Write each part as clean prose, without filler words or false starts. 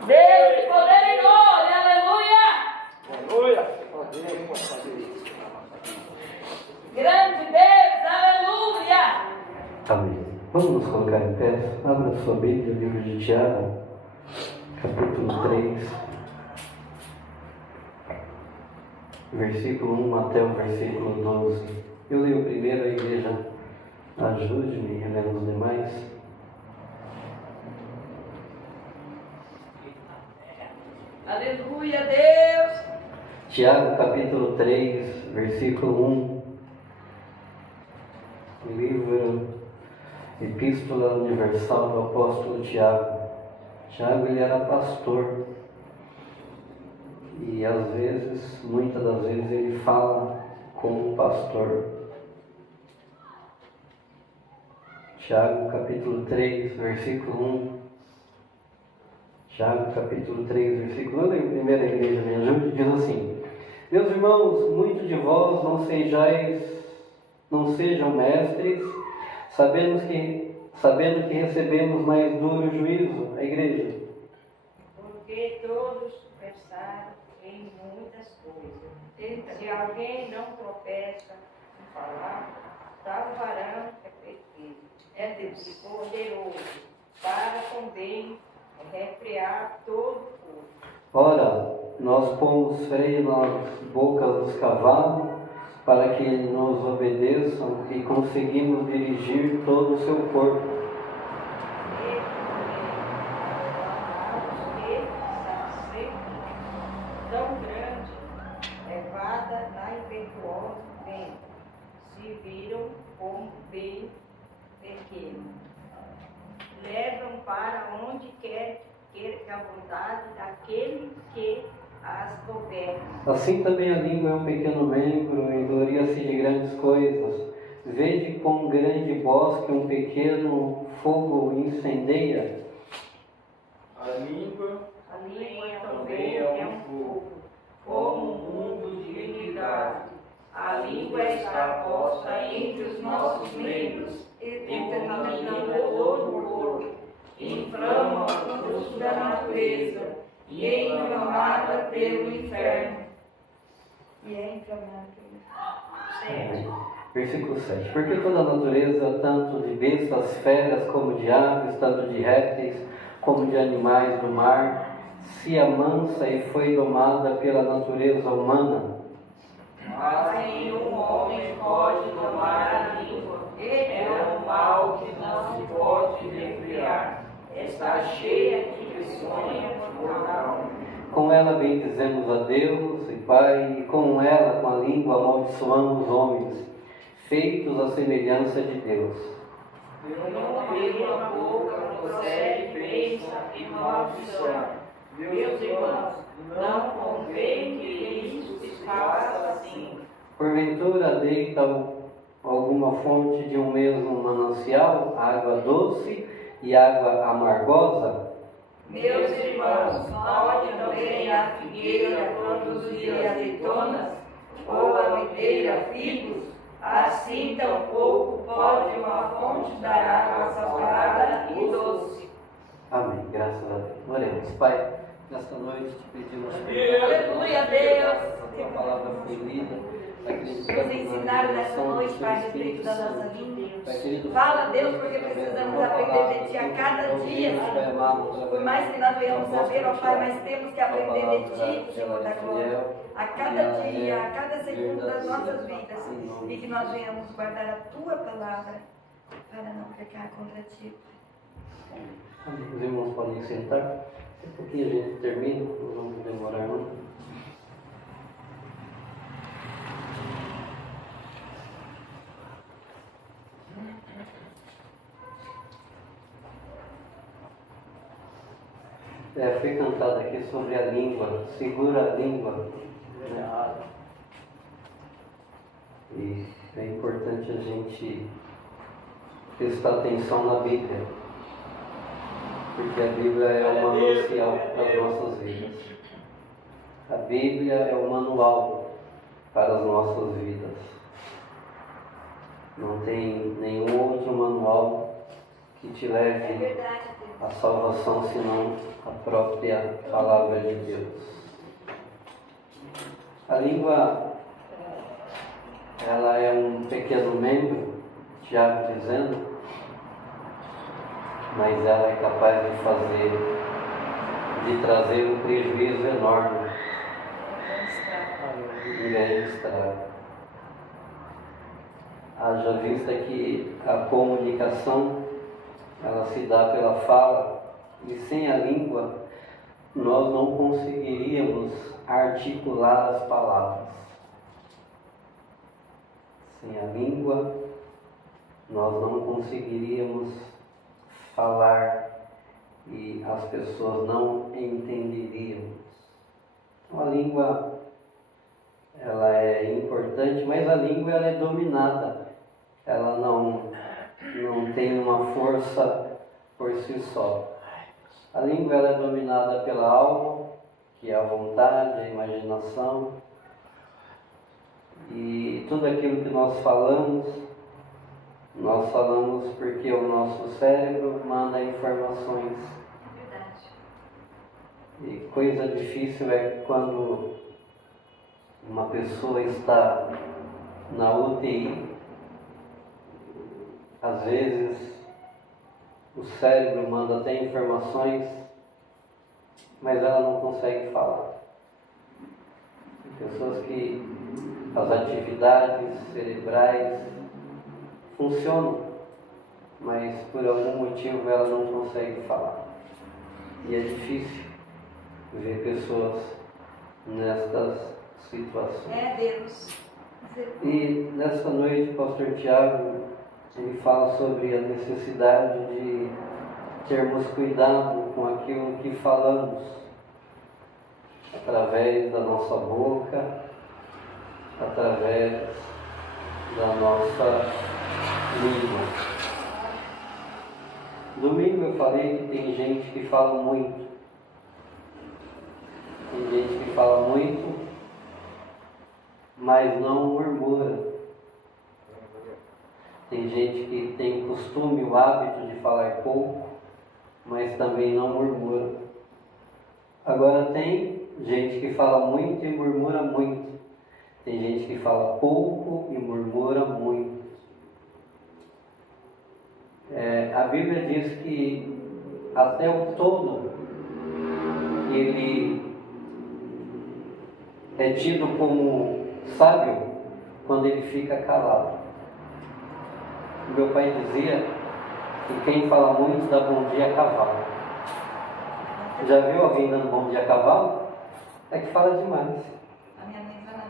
Deus de poder e glória, aleluia! Aleluia! Grande Deus, aleluia! Amém. Vamos nos colocar em pé. Abra sua Bíblia, livro de Tiago, capítulo 3, versículo 1 até o versículo 12. Eu leio primeiro, a igreja ajude-me e lendo os demais. Aleluia, Deus! Tiago, capítulo 3, versículo 1. Livro Epístola Universal do Apóstolo Tiago. Tiago, ele era pastor. E às vezes, muitas das vezes, ele fala como pastor. Tiago, capítulo 3, versículo 1. Tiago, capítulo 3, versículo 1. A primeira igreja me ajude, diz assim: Meus irmãos, muitos de vós não sejam mestres, sabendo que recebemos mais duro juízo. A igreja. Porque todos tropeçaram em muitas coisas. Se alguém não tropeça em falar, tal varão é perfeito, é Deus e poderoso, para também refrear todo o povo. Ora, nós pomos freio nas bocas dos cavalos para que nos obedeçam e conseguimos dirigir todo o seu corpo. Tão grande, levada na impetuosa vento, se viram como bem pequeno. Levam para onde quer a vontade daquele que as governa. Assim também a língua é um pequeno membro e gloria-se de grandes coisas. Vede quão grande bosque um pequeno fogo incendeia. A língua também é um fogo, como um mundo de iniquidade. A língua está posta entre os nossos membros e contamina todo o corpo. Inflama o curso da natureza e é inflamada pelo inferno. Versículo 7. Porque toda a natureza, tanto de bestas, feras, como de aves, tanto de répteis, como de animais do mar, se amansa e foi domada pela natureza humana. Mas nenhum homem pode domar a língua. É um mal que não se pode refrear. Está cheia de peçonha mortal. Com ela bendizemos a Deus e Pai, e com ela, com a língua, amaldiçoamos os homens, feitos à semelhança de Deus. Pela boca procede bênção e maldição. Meus irmãos, não convém que isso se faça assim. Porventura deita alguma fonte de um mesmo manancial, água doce e água amargosa? Meus irmãos, pode também a figueira produzir azeitonas, ou a videira figos? Assim tampouco pode uma fonte dar água salgada e doce. Amém. Graças a Deus. Oremos. Pai, nesta noite te pedimos Aleluia, Deus! a tua palavra foi lida. Nos ensinaram nessa noite, Pai, a respeito da nossa língua. Fala, Deus, porque precisamos aprender de Ti a cada dia, Senhor. Por mais que nós venhamos saber, ó Pai, mas temos que aprender de Ti, Senhor da glória. A cada dia, a cada segundo das nossas vidas. E que nós venhamos guardar a Tua palavra para não pecar contra Ti. Amém. Os irmãos podem sentar. Daqui a pouquinho a gente termina, não vamos demorar muito. Foi cantado aqui sobre a língua, segura a língua. E é importante a gente prestar atenção na Bíblia, porque a Bíblia é o manancial das nossas vidas. A Bíblia é o manual para as nossas vidas. Não tem nenhum outro manual que te É leve verdade, Deus. à salvação, senão a própria palavra de Deus. A língua, ela é um pequeno membro, Tiago dizendo, mas ela é capaz de trazer um prejuízo enorme, um grande estrago. Haja vista que a comunicação, ela se dá pela fala, e sem a língua nós não conseguiríamos articular as palavras. Sem a língua nós não conseguiríamos falar e as pessoas não entenderiam. Então, a língua, ela é importante, mas a língua ela é dominada. Ela não tem uma força por si só. A língua ela é dominada pela alma, que é a vontade, a imaginação. E tudo aquilo que nós falamos porque o nosso cérebro manda informações. Verdade. E coisa difícil é quando uma pessoa está na UTI. Às vezes o cérebro manda até informações, mas ela não consegue falar. Pessoas que as atividades cerebrais funcionam, mas por algum motivo ela não consegue falar. E é difícil ver pessoas nestas situações. É Deus. E nesta noite o pastor Tiago, ele fala sobre a necessidade de termos cuidado com aquilo que falamos através da nossa boca, através da nossa língua. Domingo eu falei que tem gente que fala muito. Tem gente que fala muito, mas não murmura. Tem gente que tem costume, o hábito de falar pouco, mas também não murmura. Agora tem gente que fala muito e murmura muito. Tem gente que fala pouco e murmura muito. A Bíblia diz que até o tolo, ele é tido como sábio quando ele fica calado. Meu pai dizia que quem fala muito dá bom dia a cavalo. Já viu alguém dando bom dia a cavalo? É que fala demais. A minha mãe fala.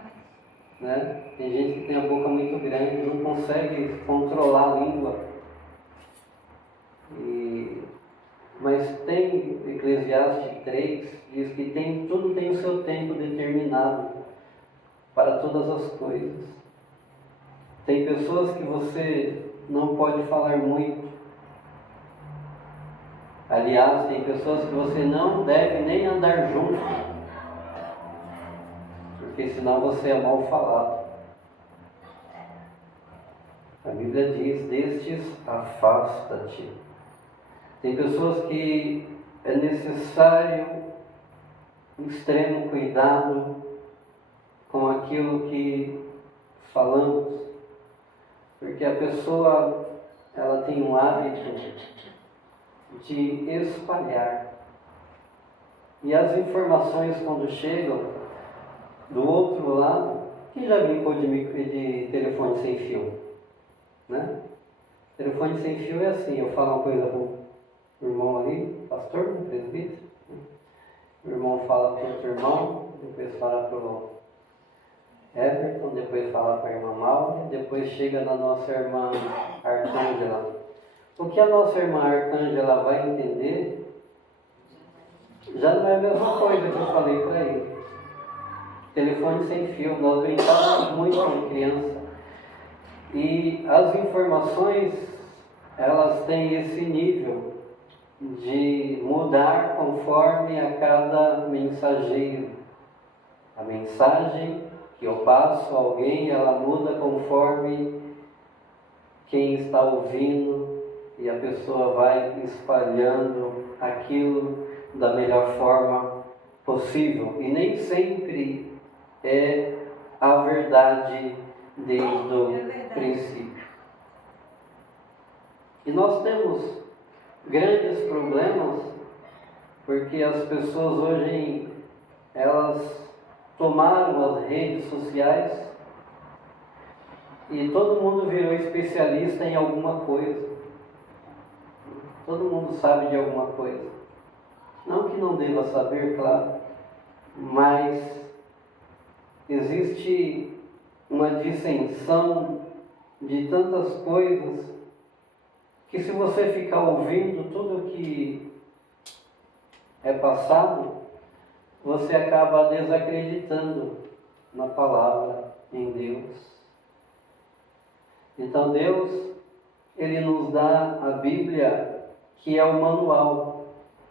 Né? Tem gente que tem a boca muito grande e não consegue controlar a língua. Mas tem Eclesiastes 3, diz que tudo tem o seu tempo determinado para todas as coisas. Tem pessoas que você não pode falar muito. Aliás, tem pessoas que você não deve nem andar junto, porque senão você é mal falado. A Bíblia diz: destes afasta-te. Tem pessoas que é necessário um extremo cuidado com aquilo que falamos, porque a pessoa ela tem um hábito de espalhar, e as informações, quando chegam do outro lado, quem já brincou de telefone sem fio? Né? Telefone sem fio é assim: eu falo uma coisa com o irmão ali, pastor, presbítero, o irmão fala para o outro irmão, depois fala para o Everton, depois fala para a irmã Maura, depois chega na nossa irmã Arcângela. O que a nossa irmã Arcângela vai entender já não é a mesma coisa que eu falei para ele. Telefone sem fio, nós brincávamos muito com criança. E as informações, elas têm esse nível de mudar conforme a cada mensageiro. A mensagem que eu passo a alguém, ela muda conforme quem está ouvindo e a pessoa vai espalhando aquilo da melhor forma possível. E nem sempre é a verdade desde o princípio. E nós temos grandes problemas porque as pessoas hoje, elas tomaram as redes sociais e todo mundo virou especialista em alguma coisa. Todo mundo sabe de alguma coisa. Não que não deva saber, claro, mas existe uma dissensão de tantas coisas que, se você ficar ouvindo tudo que é passado, você acaba desacreditando na palavra, em Deus. Então Deus, Ele nos dá a Bíblia, que é o manual,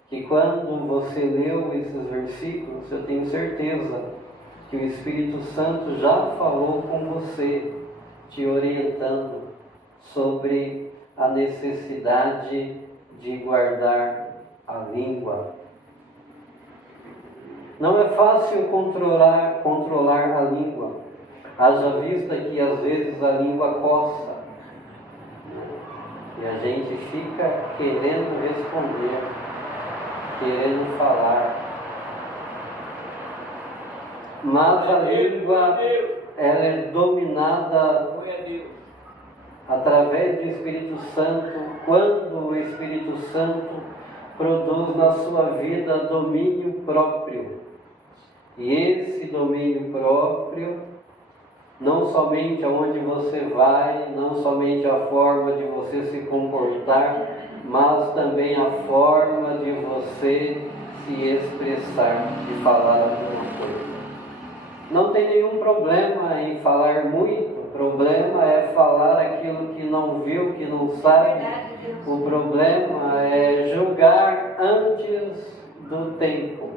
que quando você leu esses versículos, eu tenho certeza que o Espírito Santo já falou com você, te orientando sobre a necessidade de guardar a língua. Não é fácil controlar a língua, haja vista que às vezes a língua coça e a gente fica querendo responder, querendo falar. Mas a língua, ela é dominada através do Espírito Santo, quando o Espírito Santo produz na sua vida domínio próprio. E esse domínio próprio, não somente aonde você vai, não somente a forma de você se comportar, mas também a forma de você se expressar, de falar alguma coisa. Não tem nenhum problema em falar muito, o problema é falar aquilo que não viu, que não sabe. O problema é julgar antes do tempo.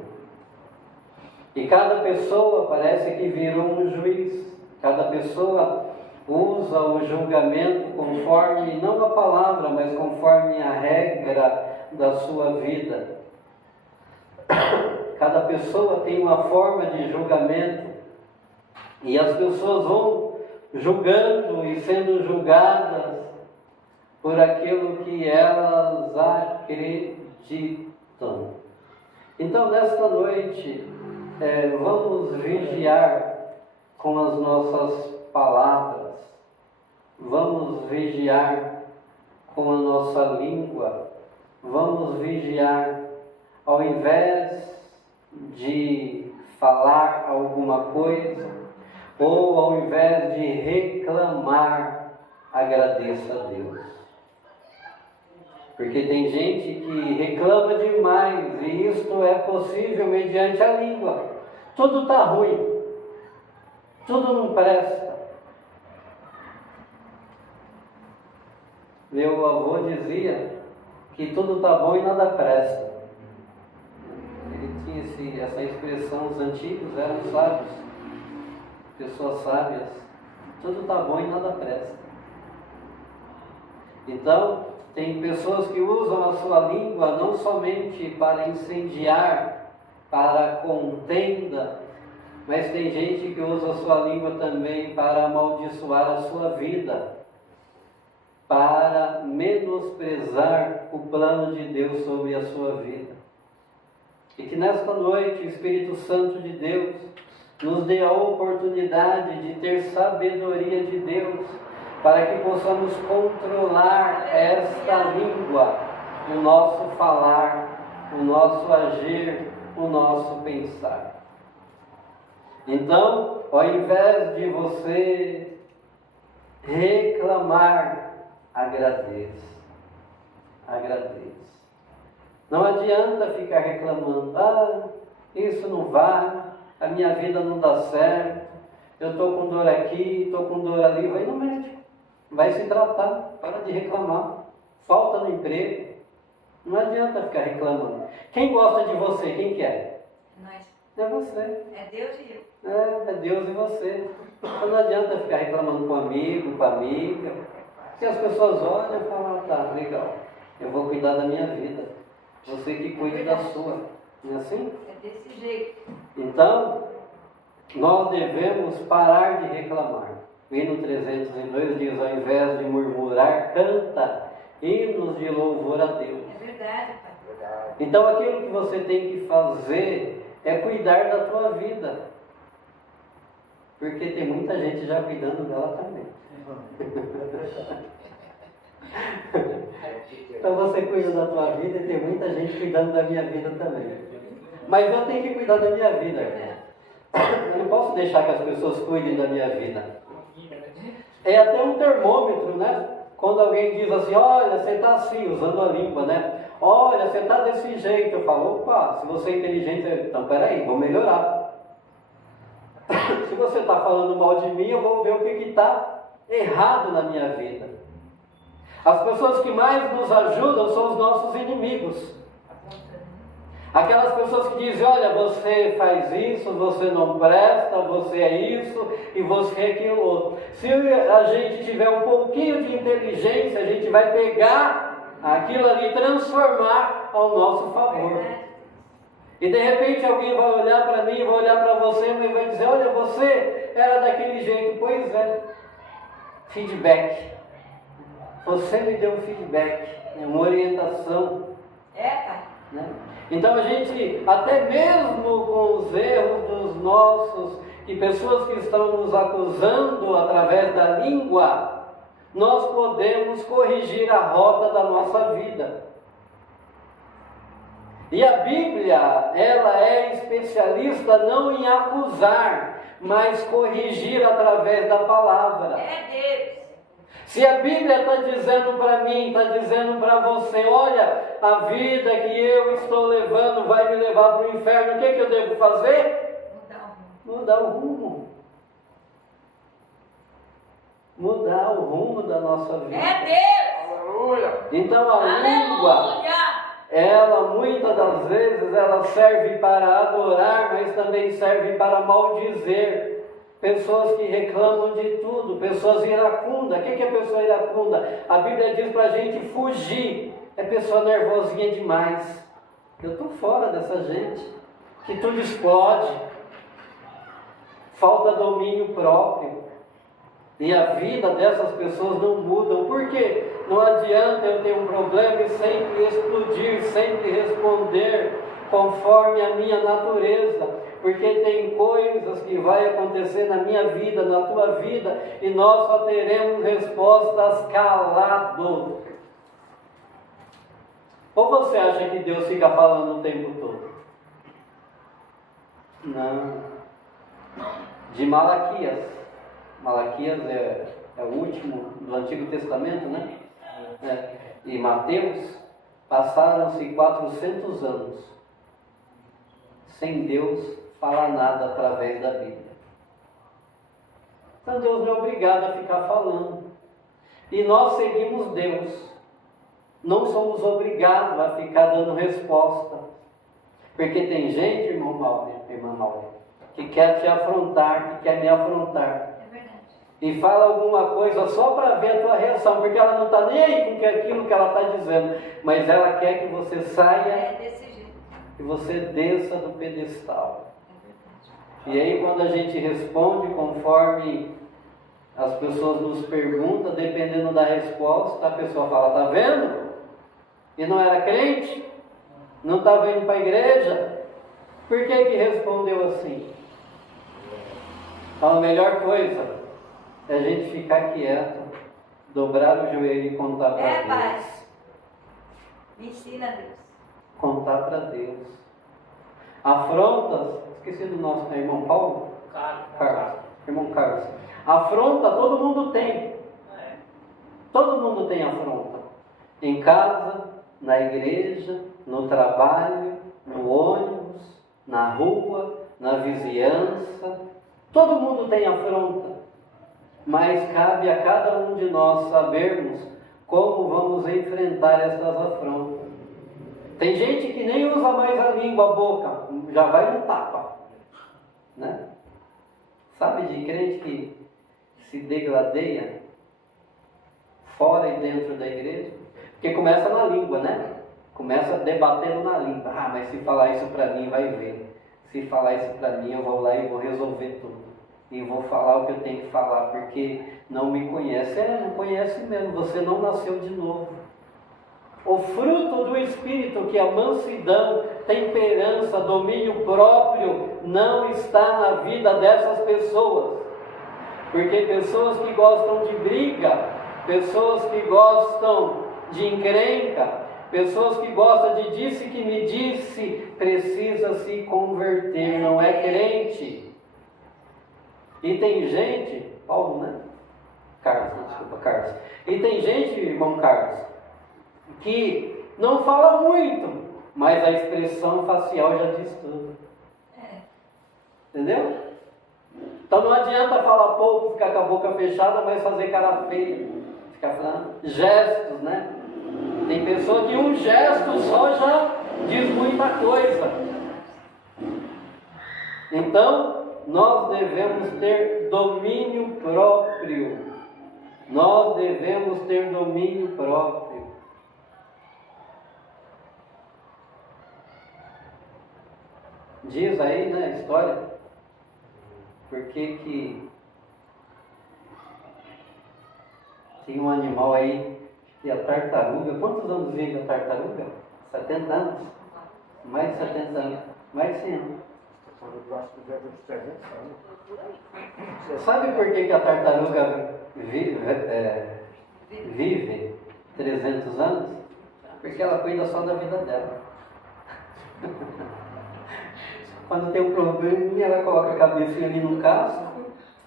E cada pessoa parece que virou um juiz. Cada pessoa usa o julgamento conforme, não a palavra, mas conforme a regra da sua vida. Cada pessoa tem uma forma de julgamento. E as pessoas vão julgando e sendo julgadas por aquilo que elas acreditam. Então, nesta noite, vamos vigiar com as nossas palavras, vamos vigiar com a nossa língua, vamos vigiar, ao invés de falar alguma coisa, ou ao invés de reclamar, agradeça a Deus. Porque tem gente que reclama demais, e isto é possível mediante a língua. Tudo está ruim, tudo não presta. Meu avô dizia que tudo está bom e nada presta. Ele tinha essa expressão, os antigos eram sábios, pessoas sábias. Tudo está bom e nada presta. Então, tem pessoas que usam a sua língua não somente para incendiar, para contenda, mas tem gente que usa a sua língua também para amaldiçoar a sua vida, para menosprezar o plano de Deus sobre a sua vida. E que nesta noite o Espírito Santo de Deus nos dê a oportunidade de ter sabedoria de Deus, para que possamos controlar esta língua, o nosso falar, o nosso agir, o nosso pensar. Então, ao invés de você reclamar, agradeça. Agradeça. Não adianta ficar reclamando, isso não vai, a minha vida não dá certo, eu estou com dor aqui, estou com dor ali, vai no médico. Vai se tratar, para de reclamar. Falta no emprego. Não adianta ficar reclamando. Quem gosta de você? Quem que é? Nós. É você. É Deus e eu. É Deus e você. Então não adianta ficar reclamando com amigo, com amiga. Se as pessoas olham e falam, tá, legal, eu vou cuidar da minha vida. Você que cuide da sua. Não é assim? É desse jeito. Então, nós devemos parar de reclamar. O hino 302 diz, ao invés de murmurar, canta hinos de louvor a Deus. É verdade, pai. Então aquilo que você tem que fazer é cuidar da tua vida. Porque tem muita gente já cuidando dela também. Então você cuida da tua vida e tem muita gente cuidando da minha vida também. Mas eu tenho que cuidar da minha vida. Eu não posso deixar que as pessoas cuidem da minha vida. É até um termômetro, né? Quando alguém diz assim, olha, você está assim, usando a língua, né? Olha, você está desse jeito. Eu falo, opa, se você é inteligente, então peraí, vou melhorar. Se você está falando mal de mim, eu vou ver o que está errado na minha vida. As pessoas que mais nos ajudam são os nossos inimigos. Aquelas pessoas que dizem, olha, você faz isso, você não presta, você é isso e você é aquilo outro. Se a gente tiver um pouquinho de inteligência, a gente vai pegar aquilo ali e transformar ao nosso favor. E de repente alguém vai olhar para mim, vai olhar para você e vai dizer, olha, você era daquele jeito. Pois é, feedback. Você me deu um feedback, uma orientação. É, pai. Né? Então a gente, até mesmo com os erros dos nossos, e pessoas que estão nos acusando através da língua, nós podemos corrigir a rota da nossa vida. E a Bíblia, ela é especialista não em acusar, mas corrigir através da palavra. É Deus. Se a Bíblia está dizendo para mim, está dizendo para você, olha, a vida que eu estou levando vai me levar para o inferno, o que eu devo fazer? Mudar o rumo. Mudar o rumo da nossa vida. É Deus. Aleluia. Então a língua, Aleluia. ela muitas das vezes, ela serve para adorar, mas também serve para maldizer. Pessoas que reclamam de tudo, pessoas iracundas. O que é pessoa iracunda? A Bíblia diz para a gente fugir. É pessoa nervosinha demais. Eu estou fora dessa gente, que tudo explode. Falta domínio próprio. E a vida dessas pessoas não mudam. Por quê? Não adianta eu ter um problema e sempre explodir, sempre responder conforme a minha natureza. Porque tem coisas que vai acontecer na minha vida, na tua vida, e nós só teremos respostas calado. Ou você acha que Deus fica falando o tempo todo? Não. De Malaquias. Malaquias é o último do Antigo Testamento, né? E Mateus, passaram-se 400 anos sem Deus falar nada através da Bíblia. Então Deus não é obrigado a ficar falando. E nós seguimos Deus. Não somos obrigados a ficar dando resposta. Porque tem gente, irmã Mauro, que quer te afrontar, que quer me afrontar. É verdade. E fala alguma coisa só para ver a tua reação, porque ela não está nem aí com aquilo que ela está dizendo, mas ela quer que você saia É desse jeito. e você desça do pedestal. E aí quando a gente responde conforme as pessoas nos perguntam, dependendo da resposta, a pessoa fala, tá vendo? E não era crente? Não estava indo para a igreja? Por que respondeu assim? Então a melhor coisa é a gente ficar quieto, dobrar o joelho e contar para Deus. Pai. Me ensina, Deus. Contar para Deus. Afrontas, esqueci do nosso irmão Paulo? Carlos. Irmão Carlos. Afronta todo mundo tem. Todo mundo tem afronta. Em casa, na igreja, no trabalho, no ônibus, na rua, na vizinhança. Todo mundo tem afronta. Mas cabe a cada um de nós sabermos como vamos enfrentar essas afrontas. Tem gente que nem usa mais a língua, a boca, já vai no tapa, né? Sabe de crente que se degladeia, fora e dentro da igreja. Porque começa na língua, né? Começa debatendo na língua. Ah, mas se falar isso para mim, vai ver. Se falar isso para mim, eu vou lá e vou resolver tudo. E vou falar o que eu tenho que falar, porque não me conhece. Não conhece mesmo, você não nasceu de novo. O fruto do Espírito, que é a mansidão, temperança, domínio próprio, não está na vida dessas pessoas. Porque pessoas que gostam de briga, pessoas que gostam de encrenca, pessoas que gostam de disse que me disse, precisa se converter, não é crente. E tem gente, Paulo, né? Carlos. E tem gente, irmão Carlos, que não fala muito, mas a expressão facial já diz tudo. Entendeu? Então não adianta falar pouco, ficar com a boca fechada, mas fazer cara feia. Ficar falando gestos, né? Tem pessoa que um gesto só já diz muita coisa. Então, nós devemos ter domínio próprio. Nós devemos ter domínio próprio. Diz aí, né, a história, porque tem um animal aí, que é a tartaruga. Quantos anos vive a tartaruga? 70 anos? Mais de 70 anos. Mais de 100 anos. Sabe por que a tartaruga vive 300 anos? Porque ela cuida só da vida dela. Quando tem um problema, ela coloca a cabecinha ali no casco,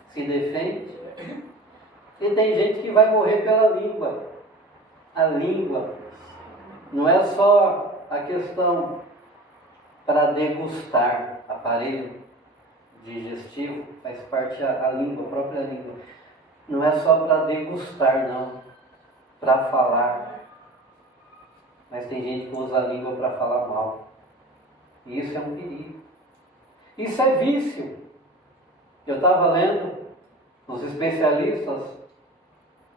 se defende. E tem gente que vai morrer pela língua. A língua não é só a questão para degustar, aparelho digestivo, faz parte a língua, a própria língua. Não é só para degustar, não, para falar. Mas tem gente que usa a língua para falar mal. E isso é um perigo. Isso é vício. Eu estava lendo os especialistas,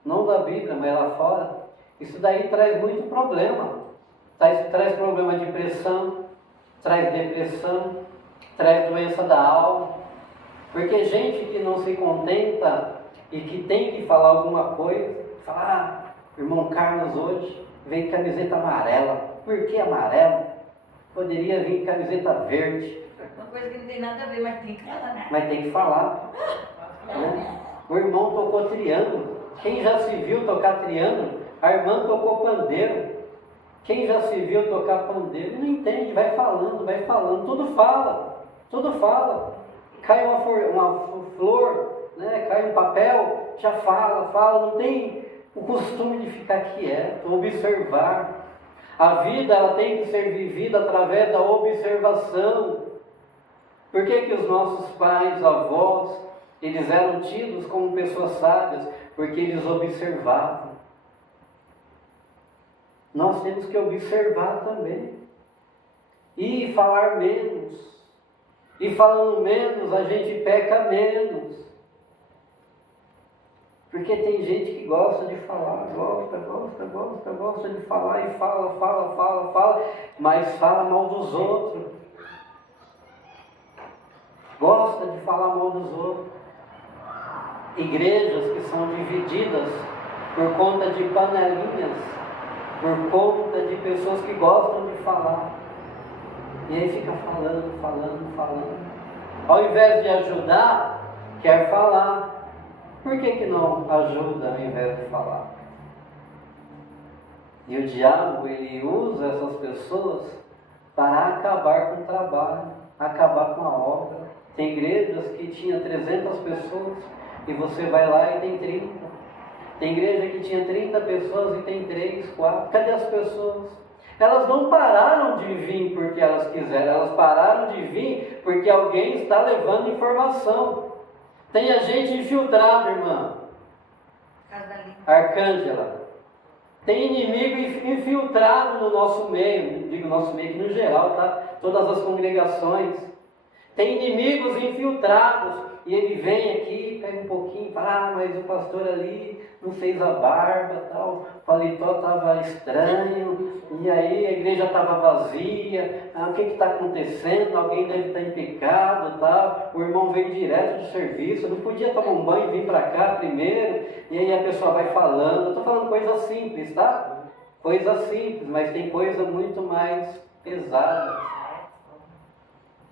não da Bíblia, mas lá fora. Isso daí traz muito problema. Traz problema de pressão, traz depressão, traz doença da alma. Porque gente que não se contenta e que tem que falar alguma coisa, fala, irmão Carlos hoje veio camiseta amarela. Por que amarelo? Poderia vir camiseta verde. Uma coisa que não tem nada a ver, mas tem que falar, né? Mas tem que falar. Né? O irmão tocou triângulo. Quem já se viu tocar triângulo? A irmã tocou pandeiro. Quem já se viu tocar pandeiro não entende, vai falando, tudo fala. Cai uma flor, né? Cai um papel, já fala, não tem o costume de ficar quieto, observar. A vida ela tem que ser vivida através da observação. Por que os nossos pais, avós, eles eram tidos como pessoas sábias? Porque eles observavam. Nós temos que observar também. E falar menos. E falando menos, a gente peca menos. Porque tem gente que gosta de falar, gosta de falar e fala, mas fala mal dos outros. Gosta de falar mal dos outros. Igrejas que são divididas por conta de panelinhas, por conta de pessoas que gostam de falar. E aí fica falando. Ao invés de ajudar, quer falar. Por que não ajuda ao invés de falar? E o diabo, ele usa essas pessoas para acabar com o trabalho, acabar com a obra. Tem igrejas que tinha 300 pessoas e você vai lá e tem 30. Tem igreja que tinha 30 pessoas e tem 3, 4. Cadê as pessoas? Elas não pararam de vir porque elas quiseram, elas pararam de vir porque alguém está levando informação. Tem a gente infiltrada, irmã. Arcângela. Tem inimigo infiltrado no nosso meio. Digo nosso meio no geral, tá? Todas as congregações. Tem inimigos infiltrados. E ele vem aqui, pega um pouquinho e fala, mas o pastor ali não fez a barba, tal, o paletó estava estranho, e aí a igreja estava vazia, o que está acontecendo? Alguém deve estar em pecado, tal. O irmão veio direto do serviço, não podia tomar um banho e vir para cá primeiro, e aí a pessoa vai falando. Eu estou falando coisa simples, tá? Coisa simples, mas tem coisa muito mais pesada.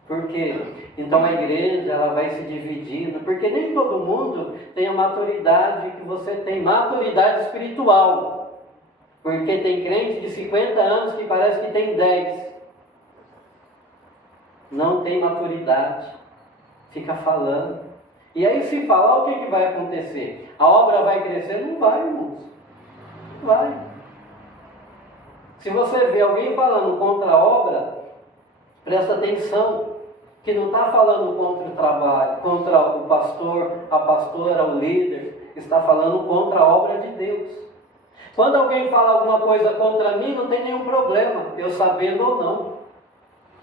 Por quê? Então a igreja ela vai se dividindo, porque nem todo mundo tem a maturidade que você tem, maturidade espiritual. Porque tem crente de 50 anos que parece que tem 10. Não tem maturidade. Fica falando. E aí se falar, o que vai acontecer? A obra vai crescer? Não vai, irmãos. Vai. Se você vê alguém falando contra a obra, presta atenção. Que não está falando contra o trabalho, contra o pastor, a pastora, o líder, está falando contra a obra de Deus. Quando alguém fala alguma coisa contra mim, não tem nenhum problema, eu sabendo ou não.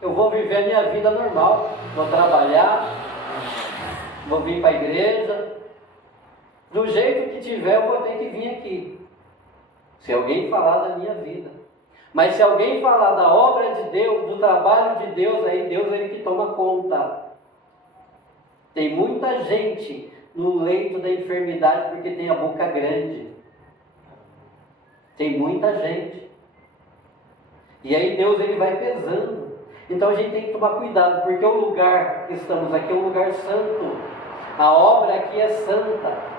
Eu vou viver a minha vida normal, vou trabalhar, vou vir para a igreja, do jeito que tiver eu vou ter que vir aqui. Se alguém falar da minha vida. Mas se alguém falar da obra de Deus, do trabalho de Deus, aí Deus é ele que toma conta. Tem muita gente no leito da enfermidade porque tem a boca grande. Tem muita gente. E aí Deus ele vai pesando. Então a gente tem que tomar cuidado, porque o lugar que estamos aqui é um lugar santo. A obra aqui é santa.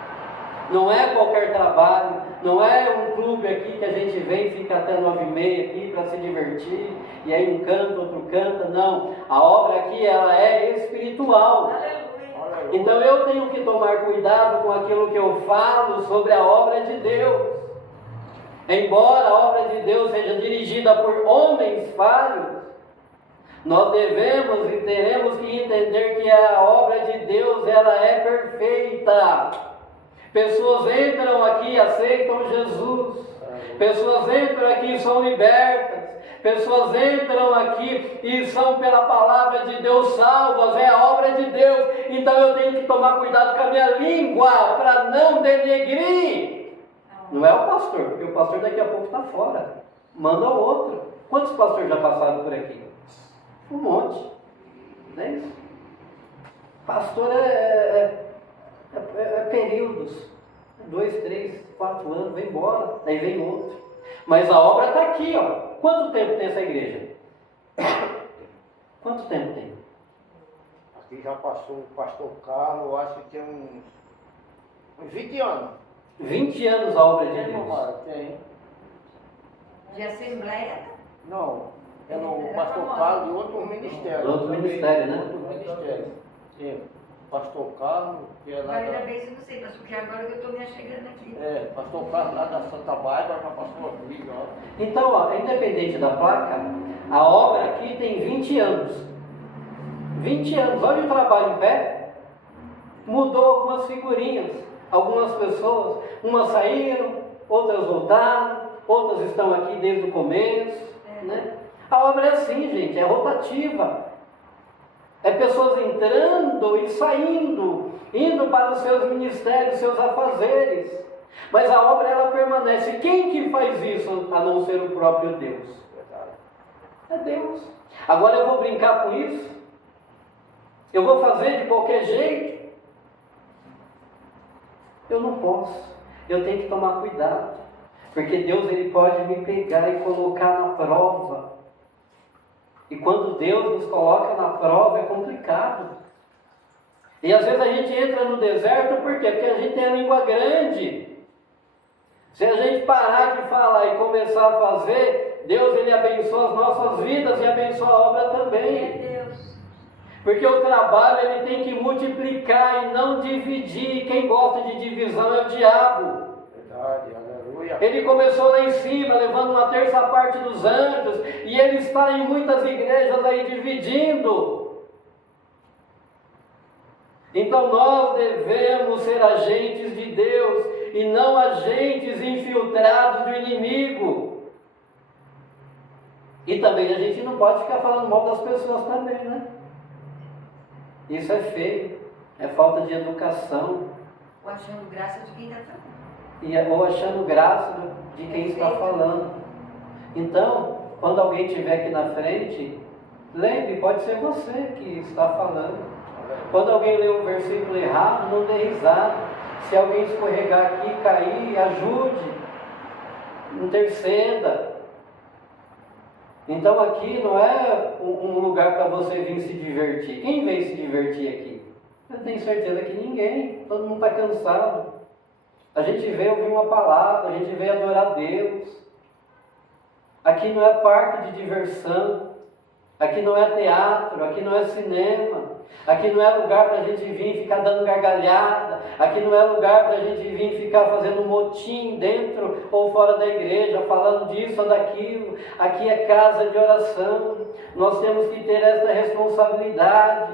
Não é qualquer trabalho, não é um clube aqui que a gente vem e fica até 9h30 aqui para se divertir, e aí um canta, outro canta, não. A obra aqui ela é espiritual. Então eu tenho que tomar cuidado com aquilo que eu falo sobre a obra de Deus. Embora a obra de Deus seja dirigida por homens falhos, nós devemos e teremos que entender que a obra de Deus ela é perfeita. Pessoas entram aqui e aceitam Jesus. Pessoas entram aqui e são libertas. Pessoas entram aqui e são pela palavra de Deus salvas. É a obra de Deus. Então eu tenho que tomar cuidado com a minha língua para não denegrir. Não é o pastor, porque o pastor daqui a pouco está fora. Manda outro. Quantos pastores já passaram por aqui? Um monte. Não é isso? Pastor é períodos, 2, 3, 4 anos, vem embora, aí vem outro. Mas a obra está aqui, ó. Quanto tempo tem essa igreja? Quanto tempo tem? Aqui já passou o pastor Carlos, eu acho que tem uns 20 anos. 20 anos a obra de Tem, Deus. mamãe? Tem. De assembleia? Não, é no pastor Carlos e outro ministério. Outro ministério, né? Outro ministério. Tem. Pastor Carlos, que é lá Ainda da... bem se não sei, mas porque agora que eu estou me achegando aqui. pastor Carlos lá da Santa Bárbara, já passou aqui, ó. Então, ó, independente da placa, a obra aqui tem 20 anos. 20 anos, olha o trabalho em pé. Mudou algumas figurinhas, algumas pessoas, umas saíram, outras voltaram, outras estão aqui desde o começo, né? A obra é assim, gente, é rotativa. É pessoas entrando e saindo, indo para os seus ministérios, seus afazeres. Mas a obra ela permanece. Quem que faz isso a não ser o próprio Deus? É Deus. Agora eu vou brincar com isso? Eu vou fazer de qualquer jeito? Eu não posso. Eu tenho que tomar cuidado. Porque Deus ele pode me pegar e colocar na prova. E quando Deus nos coloca na prova é complicado. E às vezes a gente entra no deserto, por quê? Porque a gente tem a língua grande. Se a gente parar de falar e começar a fazer, Deus ele abençoa as nossas vidas e abençoa a obra também. Deus. Porque o trabalho ele tem que multiplicar e não dividir. Quem gosta de divisão é o diabo. Verdade, aleluia. Ele começou lá em cima, levando uma terça parte dos anjos, e ele está em muitas igrejas aí dividindo. Então nós devemos ser agentes de Deus e não agentes infiltrados do inimigo. E também a gente não pode ficar falando mal das pessoas também, né? Isso é feio, é falta de educação, Ou achando graça de quem está falando. ou achando graça de quem está falando. Então, quando alguém estiver aqui na frente, lembre, pode ser você que está falando. Quando alguém lê um versículo errado, não dê risada. Se alguém escorregar aqui, cair, ajude, interceda. Então aqui não é um lugar para você vir se divertir. Quem veio se divertir aqui? Eu tenho certeza que ninguém. Todo mundo está cansado. A gente veio ouvir uma palavra, a gente veio adorar a Deus. Aqui não é parque de diversão. Aqui não é teatro, aqui não é cinema. Aqui não é lugar para a gente vir e ficar dando gargalhada. Aqui não é lugar para a gente vir e ficar fazendo motim dentro ou fora da igreja, falando disso ou daquilo. Aqui é casa de oração. Nós temos que ter essa responsabilidade.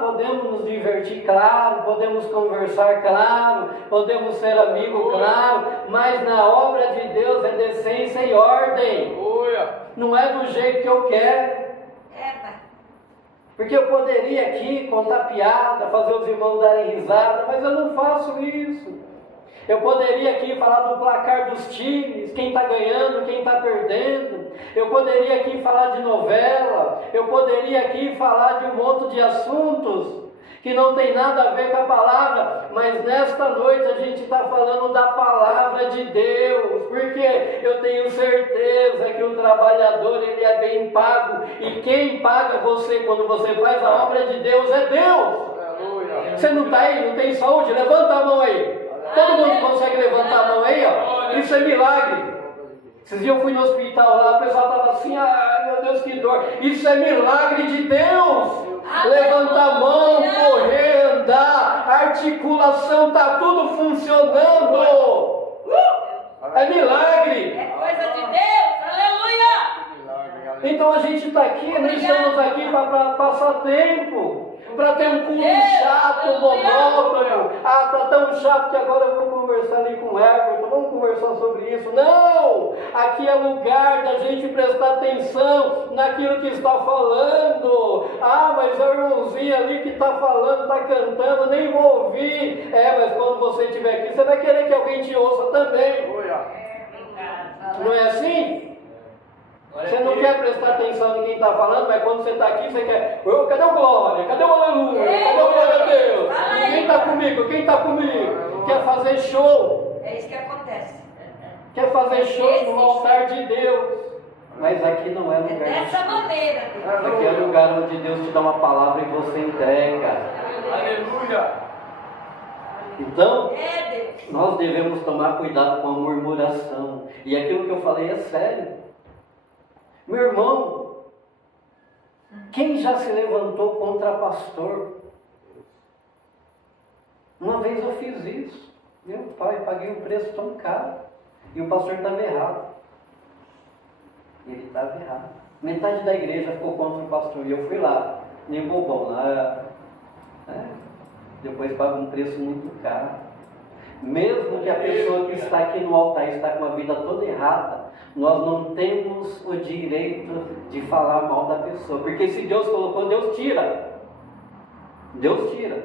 Podemos nos divertir, claro. Podemos conversar, claro. Podemos ser amigos, claro. Mas na obra de Deus é decência e ordem. Não é do jeito que eu quero. Porque eu poderia aqui contar piada, fazer os irmãos darem risada, mas eu não faço isso. Eu poderia aqui falar do placar dos times, quem está ganhando, quem está perdendo. Eu poderia aqui falar de novela. Eu poderia aqui falar de um monte de assuntos que não tem nada a ver com a palavra, mas nesta noite a gente está falando da palavra de Deus, porque eu tenho certeza que o trabalhador ele é bem pago, e quem paga você quando você faz a obra de Deus é Deus. Você não está aí, não tem saúde? Levanta a mão aí. Todo mundo consegue levantar a mão aí, ó. Isso é milagre. Esses dias eu fui no hospital lá, o pessoal estava assim, meu Deus, que dor. Isso é milagre de Deus. Levantar a mão, correr, andar, articulação, está tudo funcionando. É milagre. É coisa de Deus, aleluia! Então a gente está aqui, não estamos aqui para passar tempo, para ter um culto chato, monótono. Está tão chato que agora eu vou conversar ali com o Everton, vamos conversar sobre isso. Não! Aqui é lugar da gente prestar atenção naquilo que está falando. Mas é o irmãozinho ali que está falando, está cantando, nem vou ouvir. Mas quando você estiver aqui, você vai querer que alguém te ouça também. Não é assim? Você não quer prestar atenção em quem está falando, mas quando você está aqui, você quer. Cadê o glória? Cadê o aleluia? Cadê o glória a Deus? Quem está comigo? Quem está comigo? Quer fazer show? É isso que acontece. Quer fazer show no altar de Deus? Mas aqui não é lugar. Dessa maneira. Aqui é lugar onde Deus te dá uma palavra e você entrega. Aleluia! Então, Deus. nós devemos tomar cuidado com a murmuração. E aquilo que eu falei é sério. Meu irmão, quem já se levantou contra pastor? Uma vez eu fiz isso. Meu pai, paguei um preço tão caro. E o pastor estava errado. Ele estava errado. Metade da igreja ficou contra o pastor. E eu fui lá, nem bobão. Depois paga um preço muito caro. Mesmo que a pessoa que está aqui no altar está com a vida toda errada, nós não temos o direito de falar mal da pessoa. Porque se Deus colocou, Deus tira. Deus tira.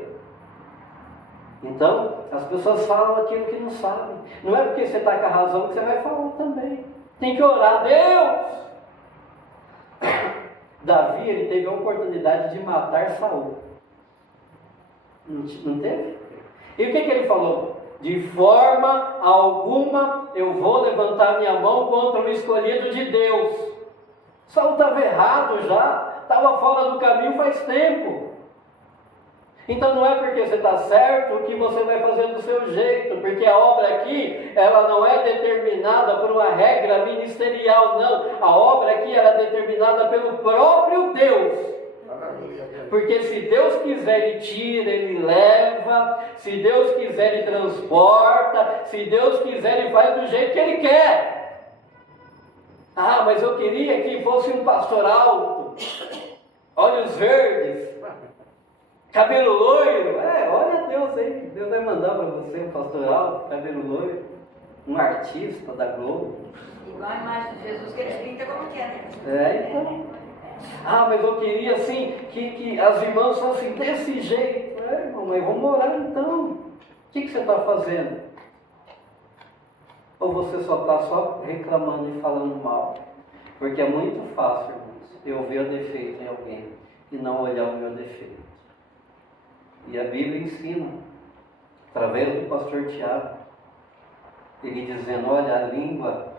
Então, as pessoas falam aquilo que não sabem. Não é porque você está com a razão que você vai falar também. Tem que orar. Deus! Davi, ele teve a oportunidade de matar Saul. Não teve? E o que ele falou? De forma alguma eu vou levantar minha mão contra o escolhido de Deus. Saul estava errado já, estava fora do caminho faz tempo. Então não é porque você está certo que você vai fazer do seu jeito, porque a obra aqui, ela não é determinada por uma regra ministerial, não. A obra aqui ela é determinada pelo próprio Deus. Porque se Deus quiser, Ele tira, Ele leva. Se Deus quiser, Ele transporta. Se Deus quiser, Ele faz do jeito que Ele quer. Mas eu queria que fosse um pastor alto, olhos verdes, cabelo loiro. Olha a Deus aí. Deus vai mandar para você um pastor alto, cabelo loiro, um artista da Globo. Igual a imagem de Jesus que ele pinta como quer, né? Então. Ah, mas eu queria assim que as irmãs fossem desse jeito. Irmão, mas vamos orar então. O que você está fazendo? Ou você só está só reclamando e falando mal? Porque é muito fácil, irmãos, eu ver o defeito em alguém e não olhar o meu defeito. E a Bíblia ensina, através do pastor Tiago, ele dizendo, olha, a língua,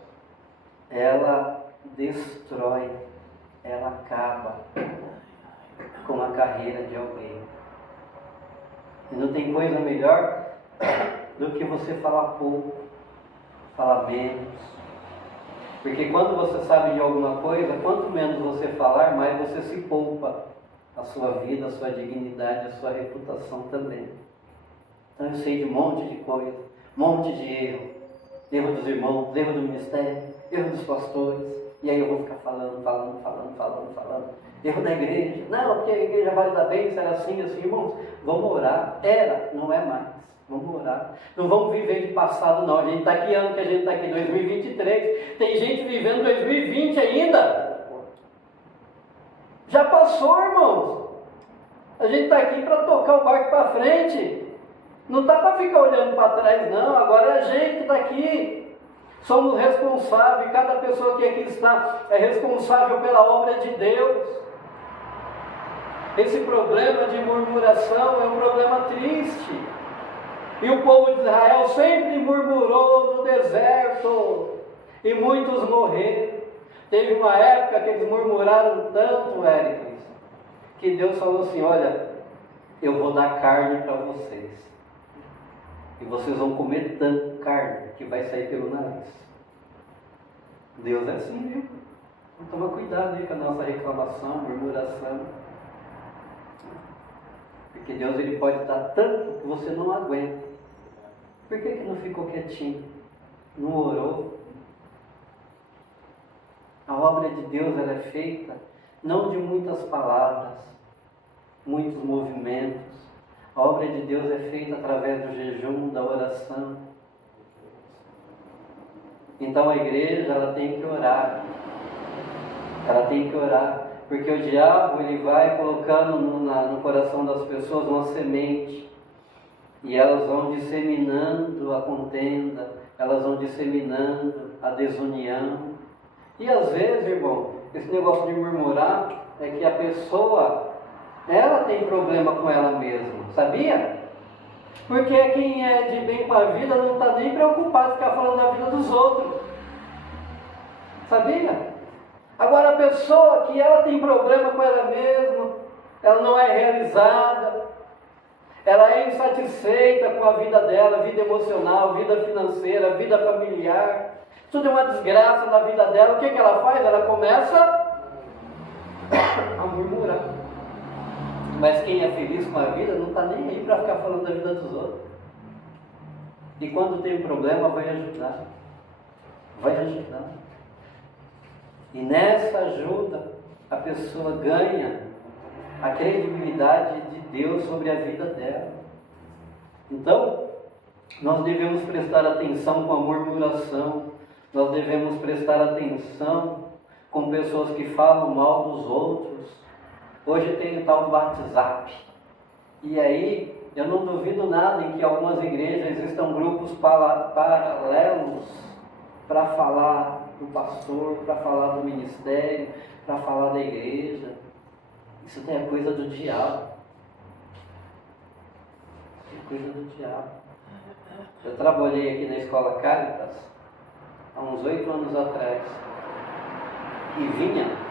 ela destrói, ela acaba com a carreira de alguém. E não tem coisa melhor do que você falar pouco, falar menos. Porque quando você sabe de alguma coisa, quanto menos você falar, mais você se poupa a sua vida, a sua dignidade, a sua reputação também. Então eu sei de um monte de coisa, um monte de erro. Erro dos irmãos, erro do ministério, erro dos pastores. E aí eu vou ficar falando. Erro da igreja. Não, porque a igreja vale da bênção, era assim, irmãos. Vamos orar. Era, não é mais. Vamos orar. Não vamos viver de passado, não. A gente está aqui, ano que a gente está aqui, 2023. Tem gente vivendo 2020 ainda. Já passou, irmãos. A gente está aqui para tocar o barco para frente. Não está para ficar olhando para trás, não. Agora é a gente que está aqui. Somos responsáveis. Cada pessoa que aqui está é responsável pela obra de Deus. Esse problema de murmuração é um problema triste. E o povo de Israel sempre murmurou no deserto. E muitos morreram. Teve uma época que eles murmuraram tanto, Héricles, que Deus falou assim, olha, eu vou dar carne para vocês. E vocês vão comer tanto carne que vai sair pelo nariz. Deus é assim, viu? Então toma cuidado aí com a nossa reclamação, murmuração. Porque Deus ele pode dar tanto que você não aguenta. Por que não ficou quietinho? Não orou? A obra de Deus ela é feita não de muitas palavras, muitos movimentos. A obra de Deus é feita através do jejum, da oração. Então a igreja ela tem que orar. Ela tem que orar. Porque o diabo ele vai colocando no coração das pessoas uma semente. E elas vão disseminando a contenda. Elas vão disseminando a desunião. E às vezes, irmão, esse negócio de murmurar é que a pessoa ela tem problema com ela mesma, sabia? Porque quem é de bem com a vida não está nem preocupado em ficar falando da vida dos outros. Sabia? Agora a pessoa que ela tem problema com ela mesma, ela não é realizada, ela é insatisfeita com a vida dela, vida emocional, vida financeira, vida familiar, tudo é uma desgraça na vida dela, o que ela faz? Ela começa a murmurar. Mas quem é feliz com a vida não está nem aí para ficar falando da vida dos outros. E quando tem um problema, vai ajudar. Vai ajudar. E nessa ajuda, a pessoa ganha a credibilidade de Deus sobre a vida dela. Então, nós devemos prestar atenção com a murmuração. Nós devemos prestar atenção com pessoas que falam mal dos outros. Hoje tem o tal do WhatsApp. E aí, eu não duvido nada em que algumas igrejas existam grupos paralelos para falar do pastor, para falar do ministério, para falar da igreja. Isso é coisa do diabo. É coisa do diabo. Eu trabalhei aqui na escola Caritas há uns 8 anos atrás. E vinha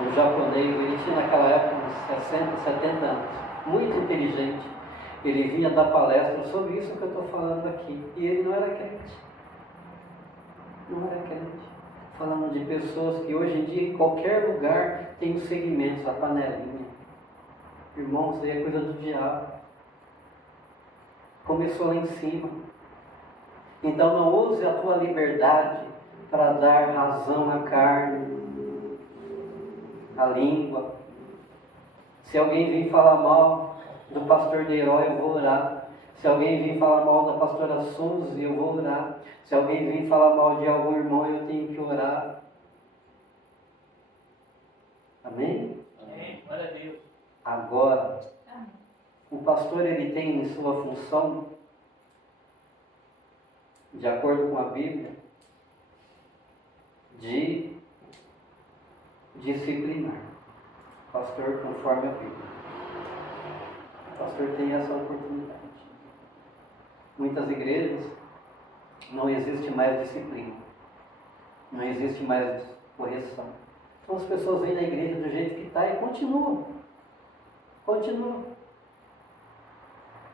um japonês, ele tinha naquela época uns 60, 70 anos, muito inteligente. Ele vinha dar palestra sobre isso que eu estou falando aqui. E ele não era crente. Não era crente. Falando de pessoas que hoje em dia, em qualquer lugar, tem os segmentos, a panelinha. Irmãos, isso aí é coisa do diabo. Começou lá em cima. Então não use a tua liberdade para dar razão à carne, à língua. Se alguém vir falar mal do pastor de herói, eu vou orar. Se alguém vir falar mal da pastora Suzy, eu vou orar. Se alguém vir falar mal de algum irmão, eu tenho que orar. Amém? Amém. Glória a Deus. Agora, o pastor ele tem em sua função, de acordo com a Bíblia, de disciplinar. Pastor, conforme a Bíblia. O pastor tem essa oportunidade. Muitas igrejas não existe mais disciplina. Não existe mais correção. Então as pessoas vêm na igreja do jeito que está e continuam. Continuam.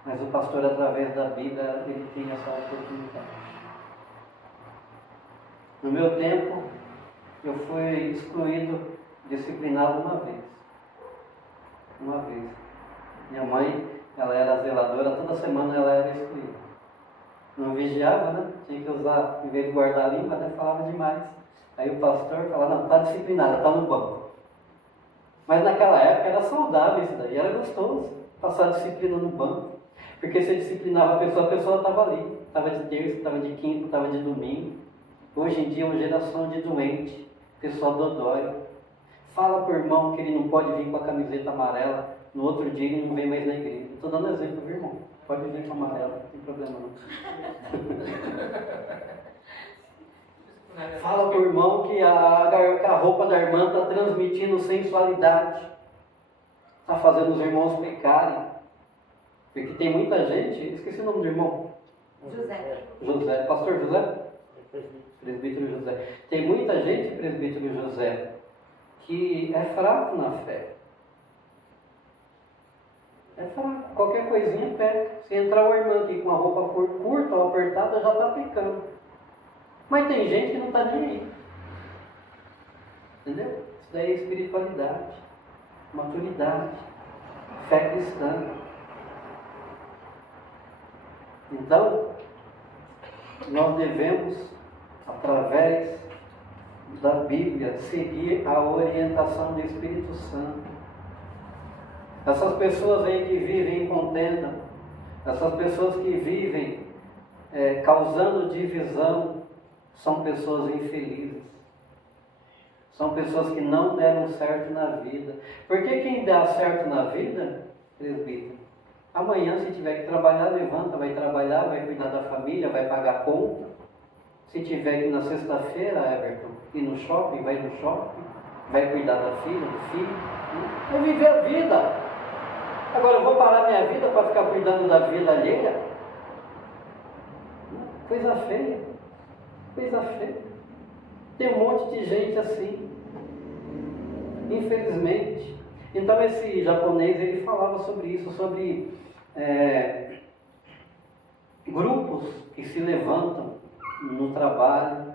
Mas o pastor, através da Bíblia, ele tem essa oportunidade. No meu tempo, eu fui excluído, disciplinado uma vez. Uma vez. Minha mãe, ela era zeladora, toda semana ela era excluída. Não vigiava, né? Tinha que usar, em vez de guardar a língua, até falava demais. Aí o pastor falava, não, está disciplinada, está no banco. Mas naquela época era saudável isso daí, era gostoso passar disciplina no banco. Porque você disciplinava a pessoa estava ali. Estava de terça, estava de quinta, estava de domingo. Hoje em dia é uma geração de doente, pessoal dodói. Fala para o irmão que ele não pode vir com a camiseta amarela, no outro dia ele não vem mais na igreja. Estou dando exemplo, viu, irmão? Pode vir com amarela, não tem problema não. Fala para o irmão que a roupa da irmã está transmitindo sensualidade. Está fazendo os irmãos pecarem. Porque tem muita gente, esqueci o nome do irmão. José. Pastor José? Presbítero José. Tem muita gente, presbítero José, que é fraco na fé. É fraco. Qualquer coisinha peca. Se entrar uma irmã aqui com a roupa curta ou apertada, já está pecando. Mas tem gente que não está nem aí. Entendeu? Isso daí é espiritualidade, maturidade, fé cristã. Então, nós devemos, através da Bíblia, seguir a orientação do Espírito Santo. Essas pessoas aí que vivem em contenda, essas pessoas que vivem causando divisão, são pessoas infelizes. São pessoas que não deram certo na vida. Porque quem dá certo na vida, presbítero, amanhã se tiver que trabalhar, levanta, vai trabalhar, vai cuidar da família, vai pagar conta. Se tiver que ir na sexta-feira, Everton, ir no shopping, vai no shopping, vai cuidar da filha, do filho. Vai viver a vida. Agora eu vou parar minha vida para ficar cuidando da vida alheia? Coisa feia. Coisa feia. Tem um monte de gente assim. Infelizmente. Então esse japonês, ele falava sobre isso, sobre grupos que se levantam no trabalho,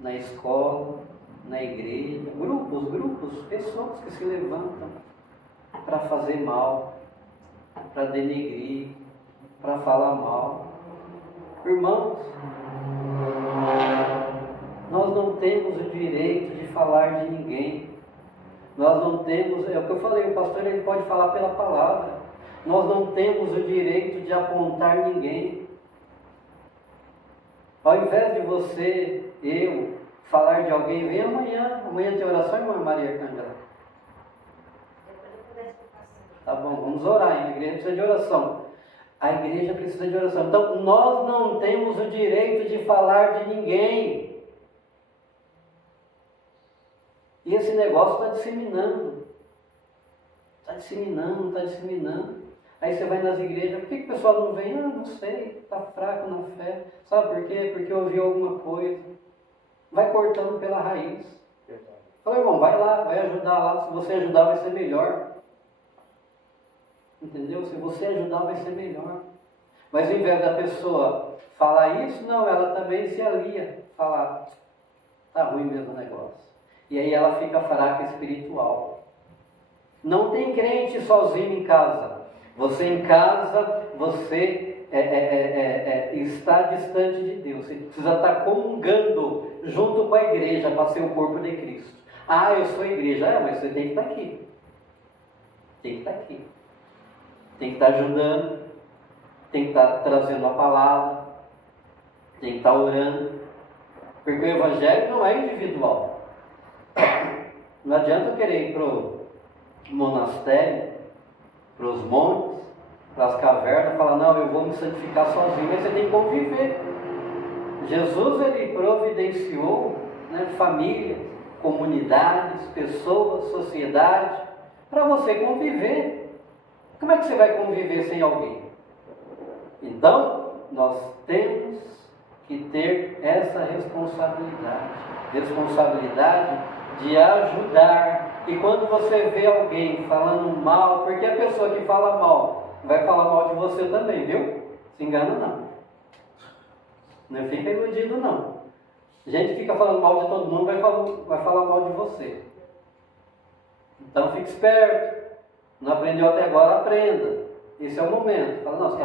na escola, na igreja. Grupos, pessoas que se levantam para fazer mal, para denegrir, para falar mal. Irmãos, nós não temos o direito de falar de ninguém. Nós não temos, é o que eu falei, o pastor ele pode falar pela palavra. Nós não temos o direito de apontar ninguém. Ao invés de você, eu, falar de alguém, vem amanhã tem oração, irmã Maria Arcângela? Tá bom, vamos orar, hein? A igreja precisa de oração. A igreja precisa de oração. Então, nós não temos o direito de falar de ninguém. E esse negócio está disseminando. Está disseminando. Aí você vai nas igrejas, por que o pessoal não vem? Ah, não sei, está fraco na fé. Sabe por quê? Porque ouviu alguma coisa. Vai cortando pela raiz. Fala, irmão, vai lá, vai ajudar lá. Se você ajudar, vai ser melhor. Entendeu? Se você ajudar, vai ser melhor. Mas ao invés da pessoa falar isso, não, ela também se alia. Falar, tá ruim mesmo o negócio. E aí ela fica fraca espiritual. Não tem crente sozinho em casa. Você em casa, você está distante de Deus. Você precisa estar comungando junto com a igreja para ser o corpo de Cristo. Ah, eu sou a igreja. Mas você tem que estar aqui. Tem que estar aqui. Tem que estar ajudando. Tem que estar trazendo a palavra. Tem que estar orando. Porque o evangelho não é individual. Não adianta eu querer ir para o monastério, para os montes, para as cavernas, falar, não, eu vou me santificar sozinho, mas você tem que conviver. Jesus, ele providenciou, né, famílias, comunidades, pessoas, sociedade, para você conviver. Como é que você vai conviver sem alguém? Então, nós temos que ter essa responsabilidade de ajudar. E quando você vê alguém falando mal, porque a pessoa que fala mal vai falar mal de você também, viu? Se engana não. Não fica iludido não. Gente fica falando mal de todo mundo, vai falar mal de você. Então fique esperto. Não aprendeu até agora, aprenda. Esse é o momento. Fala, não, você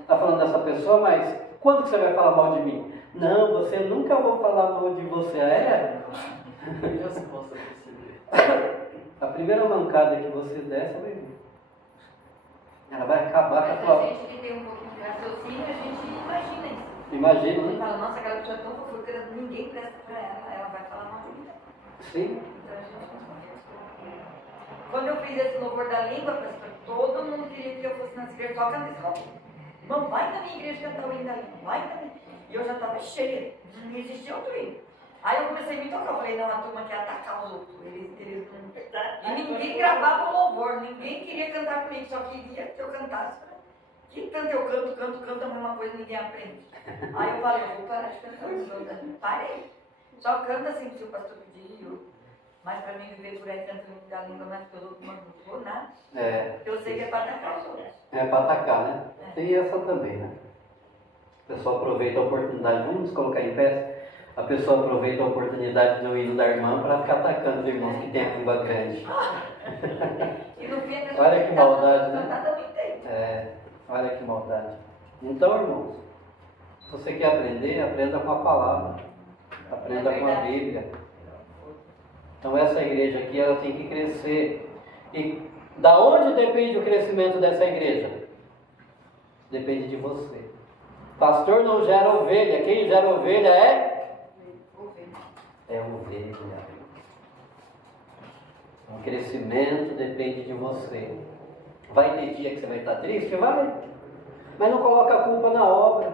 está falando dessa pessoa, mas quando que você vai falar mal de mim? Não, você nunca vou falar mal de você. É? A primeira mancada que você der, você vai ver. Ela vai acabar com a tua... A gente que tem um pouquinho de raciocínio, a gente imagina isso. Imagina, A gente né? fala, nossa, aquela pessoa é tão fofoqueira, ninguém presta pra ela vai falar mal de mim. Sim. Então a gente não pode. Quando eu fiz esse louvor da língua, pastor, todo mundo queria que eu fosse nas igrejas, só cantando esse Não vai na minha igreja cantar o hino da língua, vai na minha. E eu já estava cheia, não existia outro hino. Aí eu comecei a me tocar, eu falei, não, a turma quer atacar os outros, eles não... E ninguém gravava o louvor, ninguém queria cantar comigo, só queria que eu cantasse. Que tanto eu canto a mesma coisa, ninguém aprende. Aí eu falei, eu vou parar de cantar, parei. Só canta assim, se o pastor pediu. Mas para mim viver por aí cantando da língua mais que os outros não vou nada. Eu sei que é para atacar os outros. É para atacar, né? Tem essa também, né? O pessoal aproveita a oportunidade, vamos nos colocar em pé. A pessoa aproveita a oportunidade do hino da irmã para ficar atacando os irmãos que tem a língua grande. E no fim a pessoa Olha que maldade, né? nada não entende. Olha que maldade. Então, irmãos, se você quer aprender, aprenda com a palavra. Aprenda com a Bíblia. Então essa igreja aqui, ela tem que crescer. E da onde depende o crescimento dessa igreja? Depende de você. Pastor não gera ovelha. Quem gera ovelha é ovelha. O crescimento depende de você. Vai ter dia que você vai estar triste? Vai. Mas não coloca a culpa na obra.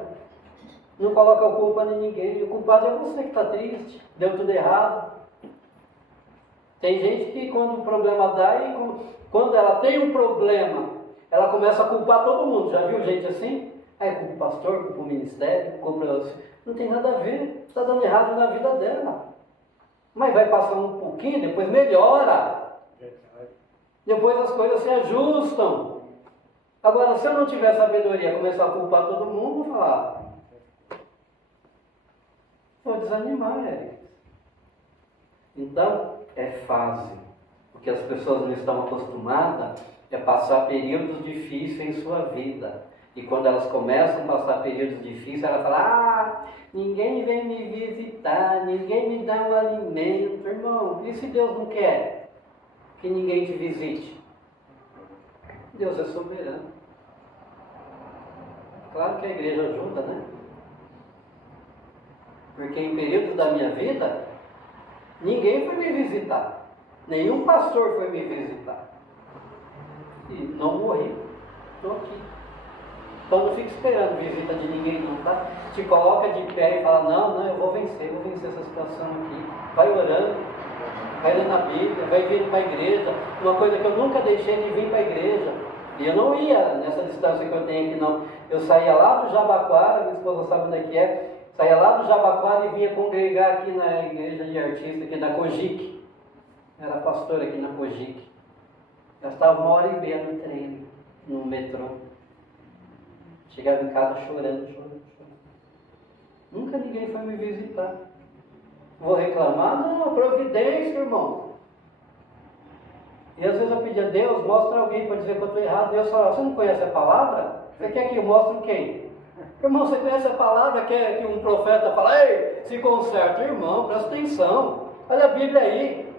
Não coloca a culpa em ninguém. O culpado é você que está triste. Deu tudo errado. Tem gente que quando o problema dá, e quando ela tem um problema, ela começa a culpar todo mundo. Já viu gente assim? Aí culpa o pastor, culpa o ministério, culpa... Não tem nada a ver. Está dando errado na vida dela. Mas vai passando um pouquinho, depois melhora. Depois as coisas se ajustam. Agora, se eu não tiver sabedoria, começar a culpar todo mundo, vou falar... Vou desanimar, Eric. Então, é fase. O que as pessoas não estão acostumadas é passar períodos difíceis em sua vida. E quando elas começam a passar períodos difíceis, ela fala, ninguém vem me visitar, ninguém me dá um alimento. Irmão, e se Deus não quer que ninguém te visite? Deus é soberano. Claro que a igreja ajuda, né? Porque em períodos da minha vida, ninguém foi me visitar. Nenhum pastor foi me visitar. E não morri. Estou aqui. Então não fique esperando visita de ninguém não, tá? Te coloca de pé e fala, não, eu vou vencer essa situação aqui. Vai orando, vai lendo a Bíblia, vai vindo para a igreja. Uma coisa que eu nunca deixei de vir para a igreja. E eu não ia nessa distância que eu tenho aqui não. Eu saía lá do Jabaquara, minha esposa sabe onde é que é. Saía lá do Jabaquara e vinha congregar aqui na igreja de artista, aqui da Cojic. Era pastora aqui na Cojic. Eu estava 1h30 no trem, no metrô. Chegava em casa chorando. Nunca ninguém foi me visitar. Vou reclamar? Não, providência, irmão. E às vezes eu pedia a Deus, mostra alguém para dizer que eu estou errado. Deus fala, você não conhece a palavra? Você quer que eu mostre quem? Irmão, você conhece a palavra? Quer que um profeta fale, ei, se conserta, irmão, presta atenção. Olha a Bíblia aí.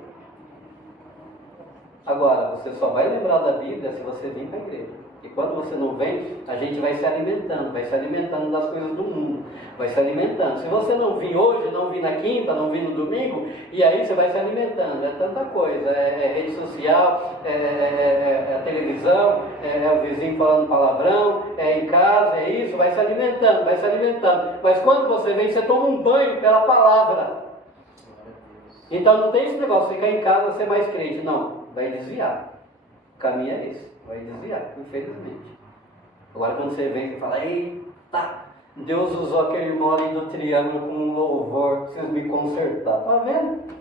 Agora, você só vai lembrar da Bíblia se você vir para a igreja. E quando você não vem, a gente vai se alimentando das coisas do mundo, vai se alimentando. Se você não vir hoje, não vir na quinta, não vir no domingo, e aí você vai se alimentando. É tanta coisa, é rede social, é televisão, é o vizinho falando palavrão, é em casa, é isso, vai se alimentando, vai se alimentando. Mas quando você vem, você toma um banho pela palavra. Então não tem esse negócio, ficar em casa ser mais crente, não, vai desviar. O caminho é esse, vai desviar, infelizmente. Agora quando você vem e fala, eita, Deus usou aquele irmão ali do triângulo com um louvor, preciso me consertar. Tá vendo?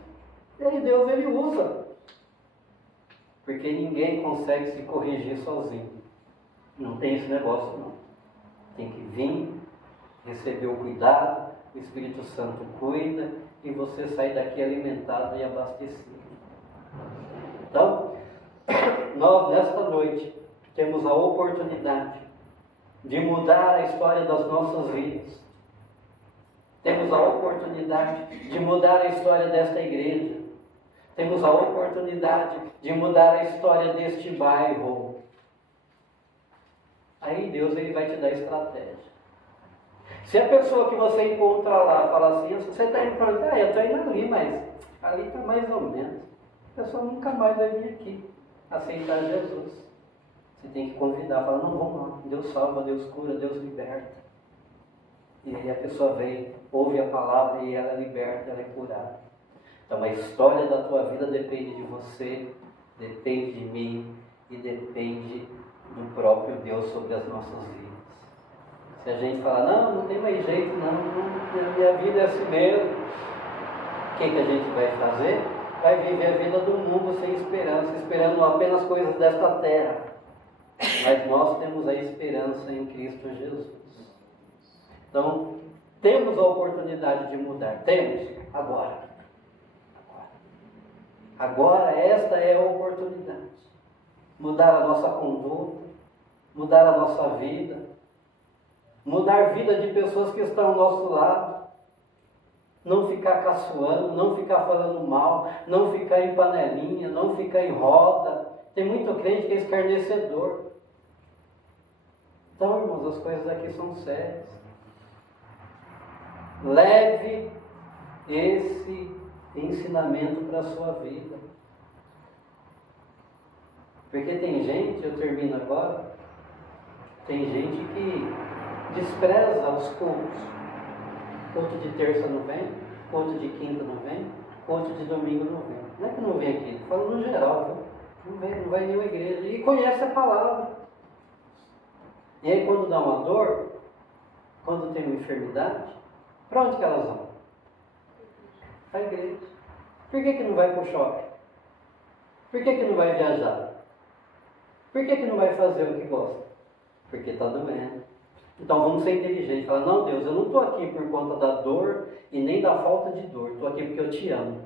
E aí Deus ele usa. Porque ninguém consegue se corrigir sozinho. Não tem esse negócio não. Tem que vir, receber o cuidado, o Espírito Santo cuida e você sai daqui alimentado e abastecido. Então, nós nesta noite temos a oportunidade de mudar a história das nossas vidas. Temos a oportunidade de mudar a história desta igreja. Temos a oportunidade de mudar a história deste bairro. Aí Deus ele vai te dar estratégia. Se a pessoa que você encontra lá fala assim, você está indo para onde? Eu estou indo ali, mas ali está mais ou menos. A pessoa nunca mais vai vir aqui aceitar Jesus. Você tem que convidar, falar, não, vamos lá. Deus salva, Deus cura, Deus liberta. E aí a pessoa vem, ouve a palavra e ela é liberta, ela é curada. Então a história da tua vida depende de você, depende de mim e depende do próprio Deus sobre as nossas vidas. Se a gente falar, não tem mais jeito, não, minha vida é assim mesmo, o que a gente vai fazer? Vai viver a vida do mundo sem esperança, esperando apenas coisas desta terra. Mas nós temos a esperança em Cristo Jesus. Então, temos a oportunidade de mudar. Temos, agora. Agora esta é a oportunidade. Mudar a nossa conduta, mudar a nossa vida, mudar a vida de pessoas que estão ao nosso lado. Não ficar caçoando, não ficar falando mal, não ficar em panelinha, não ficar em roda. Tem muito crente que é escarnecedor. Então, irmãos, as coisas aqui são sérias. Leve esse ensinamento para a sua vida. Porque tem gente, eu termino agora, tem gente que despreza os cultos. Culto de terça não vem, culto de quinta não vem, culto de domingo não vem. Não é que não vem aqui, falo no geral, viu? Não vem, não vai em nenhuma igreja. E conhece a palavra. E aí quando dá uma dor, quando tem uma enfermidade, para onde que elas vão? Para a igreja. Por que não vai para o shopping? Por que não vai viajar? Por que não vai fazer o que gosta? Porque está doendo. Então vamos ser inteligentes. Falar, não Deus, eu não estou aqui por conta da dor e nem da falta de dor. Estou aqui porque eu te amo.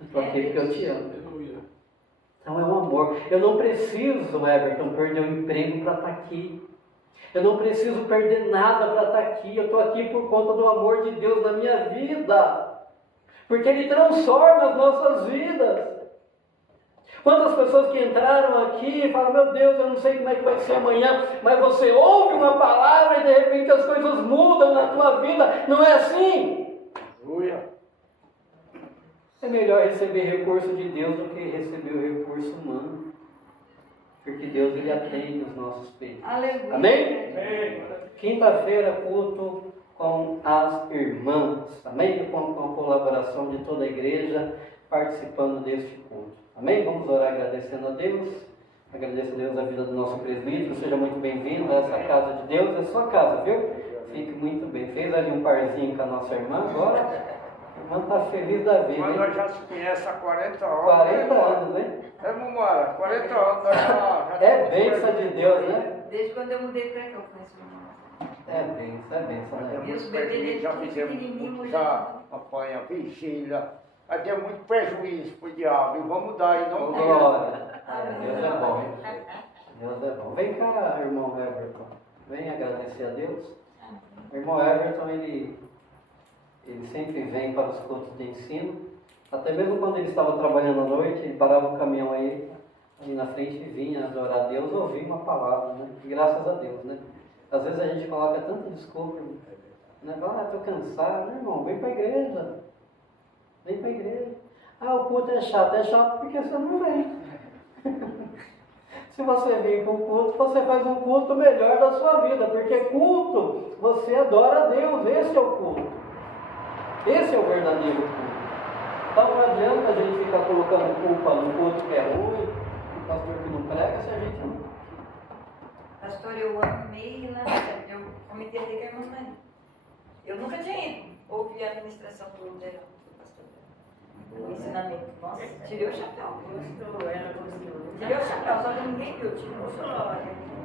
Estou aqui porque eu te amo. Então é um amor. Eu não preciso, Everton, perder o emprego para estar aqui. Eu não preciso perder nada para estar aqui. Eu estou aqui por conta do amor de Deus na minha vida. Porque Ele transforma as nossas vidas. Quantas pessoas que entraram aqui e falam, meu Deus, eu não sei como é que vai ser amanhã, mas você ouve uma palavra e de repente as coisas mudam na tua vida. Não é assim? Aleluia. É melhor receber recurso de Deus do que receber o recurso humano. Porque Deus ele atende os nossos pedidos. Aleluia. Amém? Quinta-feira, culto com as irmãs. Amém? Com a colaboração de toda a igreja participando deste culto. Amém? Vamos orar agradecendo a Deus. Agradeço a Deus a vida do nosso presbítero. Seja muito bem-vindo a essa casa de Deus. É sua casa, viu? Fique muito bem. Fez ali um parzinho com a nossa irmã agora. A irmã está feliz da vida. Mas hein? nós já se conhecemos há 40 anos. 40 anos, hein? É, Mumara, 40 anos nós já É bênção de Deus, né? Desde quando eu mudei para cá, eu conheço o irmão. É bênção, né? E os bebês já tudo fizemos pequenininho, muito, já. já apanha, vigília. Aí tem muito prejuízo para o diabo. E vamos dar aí, não Glória. Deus é bom, hein? Deus é bom. Vem cá, irmão Everton. Vem agradecer a Deus. O irmão Everton, ele sempre vem para os cultos de ensino. Até mesmo quando ele estava trabalhando à noite, ele parava o caminhão aí na frente e vinha adorar a Deus, ouvir uma palavra, né? Graças a Deus, né? Às vezes a gente coloca tanta desculpa, né? Fala, estou cansado, né, irmão? Vem para a igreja. Vem para a igreja. Ah, o culto é chato porque você não vem. Se você vem para o culto, você faz um culto melhor da sua vida, porque culto, você adora a Deus, esse é o culto. Esse é o verdadeiro culto. Então não adianta a gente ficar colocando culpa no culto que é ruim, no pastor que não prega, se a gente não... Pastor, eu amei lá, eu comentei até com a irmã Maria. Eu nunca tinha ido ouvir a administração do pastor. O ensinamento. Nossa, tirei o chapéu. Gostou, ela gostou. Tirei o chapéu, só que ninguém viu, tirei o chapéu.